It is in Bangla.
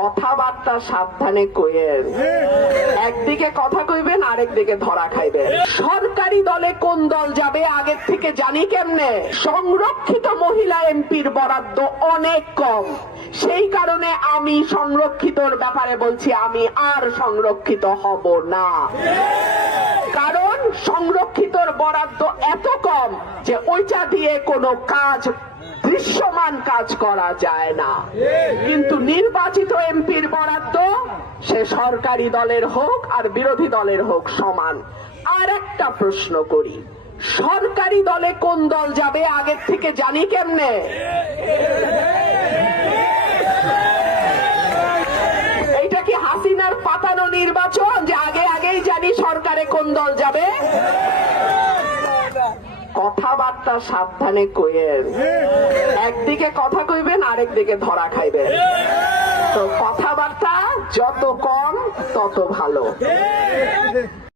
কথাবার্তা সাবধানে কইেন, একদিকে কথা কইবেন আরেকদিকে ধরা খাইবেন। সরকারি দলে কোন দল যাবে আগের থেকে জানি কেমনে? সংরক্ষিত মহিলা এমপির বরাদ্দ অনেক কম, সেই কারণে আমি সংরক্ষিতর ব্যাপারে বলছি আমি আর সংরক্ষিত হব না। কারণ সংরক্ষিতর বরাদ্দ এত কম যে ওইটা দিয়ে কোনো কাজ, দৃশ্যমান কাজ করা যায় না। কিন্তু নির্বাচিত এমপির বরাদ্দ সে সরকারি দলের হোক আর বিরোধী দলের হোক সমান। আর একটা প্রশ্ন করি, সরকারি দলে কোন দল যাবে আগের থেকে জানি কেমনে? এইটা কি হাসিনার পাতানো নির্বাচন যে আগেই জানি সরকারে কোন দল যাবে? কথাবার্তা সাবধানে কইেন, একদিকে কথা কইবেন আরেকদিকে ধরা খাইবেন। তো কথাবার্তা যত কম তত ভালো।